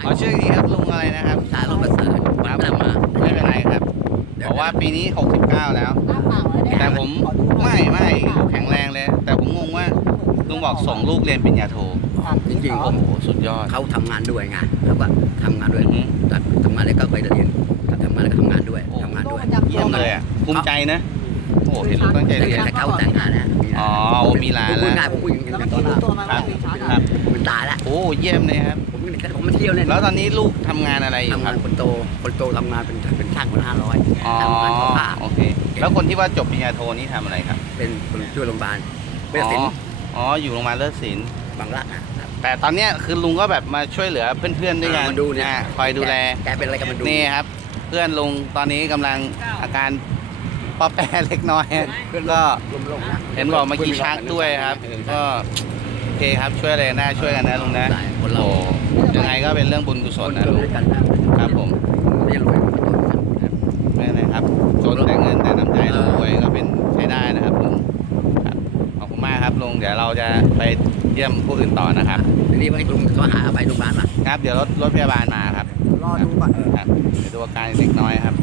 เขาชื่ออย่างนี้ครับลุงอะไรนะครับสารลมประเสริฐวัดประมาไม่เป็นไรครับบอกว่าปีนี้ 69 แล้วแต่ผมไม่ไม่แข็งแรงเลย แต่ผมงงว่าลุงบอกส่งลูกเรียนปริญญาโทจริงๆผมโอ้โหสุดยอด เขาทำงานด้วยไงแล้วก็ทำงานด้วยอือฮึ ทำงานแล้วก็ไปเรียนทำงานแล้วก็ทำงานด้วยทำงานด้วย เยี่ยมเลยอะภูมิใจนะโอ้โหเห็นลูกตั้งใจแต่เรียน แต่เขาแต่งงานนะอ๋อโอ้มีร้านผมพูดแล้วง่ายผมพูดอย่างนี้แล้วกัเมื่นอตอนกี้นั้นดูตัวมาครับเมื่อกี้ช้า ผมตายแล้วโอ้เยี่ยมเลยครับ ผม ผมมาเที่ยวเล่นแล้วตอนนี้ลูกทำงานอะไรอยู่ทำคงารับนคนโต คนโตทำงานเป็นเป็นช่างคนห้าร้อยอ๋อทำงานขอผ้าโอเคแล้วคนที่ว่าจบปริญญาโทนี่ทำอะไรครับเป็นคนช่วยโรงพยาบาลเป็นอ๋ศิลอป์อ๋ออยู่โรงพยาบาลเลิศศิลป์บางรักนะครับ แต่ตอนเนี้ยคือลุงก็แบบมาช่วยเหลือเพื่อนๆด้วยกันมาดูเนี่ย อ่าคอยดูแล แกเป็นอะไรกันมาดูนี่ครับ เพื่อนลุงตอนนี้กำลังอาการป้อแปรเล็กน้อยฮะก็ลงๆนะเห็นบอกเมื่อกี้ชักด้วยครับ ก็โอเคครับช่วยอะไรได้ช่วยกันนะลุงนะได้คนเราโอ้ ยังไงก็เป็นเรื่องบุญกุศคลนนะจนลุงด้วยกันนะครับผมไม่รวยคนจนกันไม่เป็นไรครับจนแต่เงินแต่น้ำใจเรารวยก็เป็นใช้ได้นะครับลุงครับขอบคุณมากครับลุงเดี๋ยวเราจะไปเยี่ยมผู้อื่นต่อนะครับทีนี้ให้ลุงเขาหาไปโรงพยาบาลมาครับเดี๋ยวรถรถพยาบาลมาครับรอดูก่อนครับเดี๋ยวดูอาการเล็กน้อยครับ